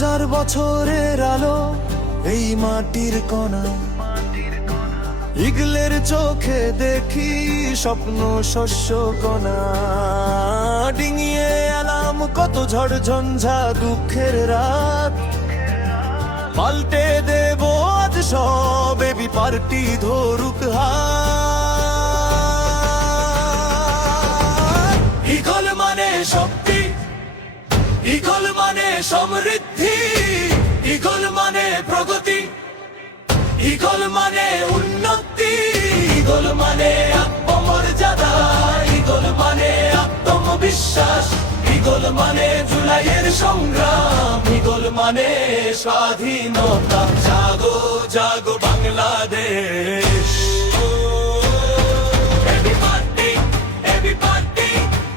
হাজার বছরের আলো এই মাটির কণা, ইগলের চোখে দেখি স্বপ্ন শস্য কণা। ডিঙিয়ে এলাম কত ঝড় ঝঞ্ঝা দুঃখের রাত, পাল্টে দেব আজ সব এবি পার্টি ধরুক হাত। ইগল মানে শক্তি, ইগল মানে সমৃদ্ধি, ইগল মানে প্রগতি, ইগল মানে উন্নতি, ইগল মানে আত্মমর্যাদা, ইগল মানে আত্মবিশ্বাস, ইগল মানে জুলাইয়ের সংগ্রাম, ইগল মানে স্বাধীনতা। জাগো জাগো Bangladesh, AB party, AB party,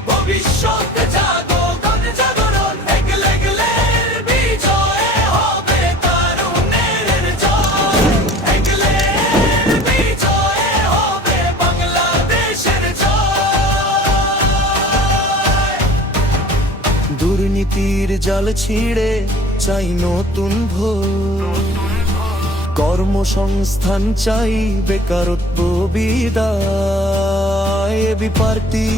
ভবিষ্যৎ জাগো গণ জাগরণ, এগলে এগলের বিজয় হবে তরুণের জয়, এগলের বিজয় হবে বাংলাদেশের জয়। দুর্নীতির জাল ছিঁড়ে চাই নতুন ভোর, কর্মসংস্থান চাই বেকারত্ব বিদায়, এবি পার্টি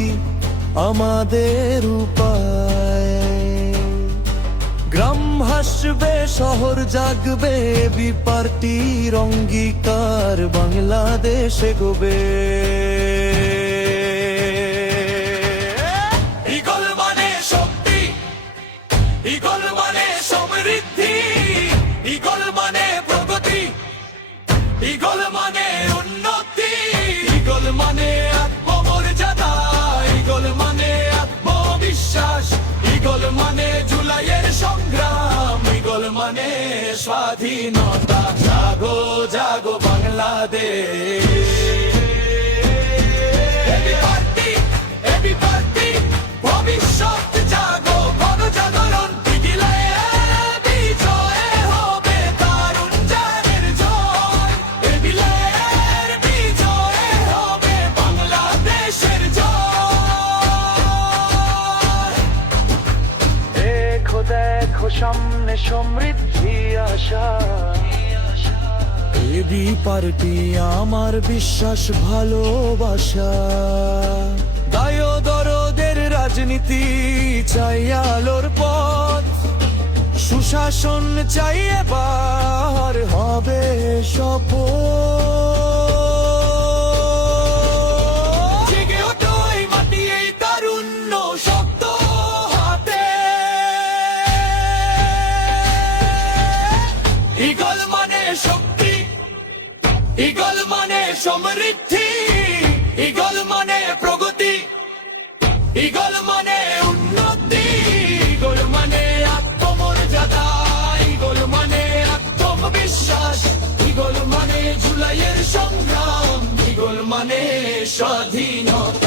আমাদের উপায়। গ্রাম হাসবে শহর জাগবে, এবি পার্টির অঙ্গীকার বাংলাদেশ এগোবে। ইগল মানে শক্তি, ইগল মানে সমৃদ্ধি, ইগল মানে প্রগতি, ইগল মানে উন্নতি, ইগল মানে আত্মমর্যাদা, ইগল মানে আত্মবিশ্বাস, ইগল মানে জুলাইয়ের সংগ্রাম, ইগল মানে স্বাধীনতা। জাগো জাগো Bangladesh, AB party, AB party, ভবিষ্যৎ জাগো গণ জাগরণ, বিজয়ে বিজয় হবে তরুণের জয়, এবিলের বিজয় হবে বাংলাদেশের জয়। দেখো দেখো সামনে সমৃদ্ধি আশা, এবি পার্টি আমার বিশ্বাস ভালোবাসা। দায় দরদের রাজনীতি চাই আলোর পথ, সুশাসন চাই এবার হবে শপথ। জেগে ওঠো এই মাটি এই তারুণ্য শক্ত হাতে, ইগল মানে শক্তি, ইগল মানে সমৃদ্ধি, ইগল মানে প্রগতি, ইগল মানে উন্নতি, ইগল মানে আত্মমর্যাদা, ইগল মানে আত্মবিশ্বাস, ইগল মানে জুলাইয়ের সংগ্রাম, ইগল মানে স্বাধীনতা।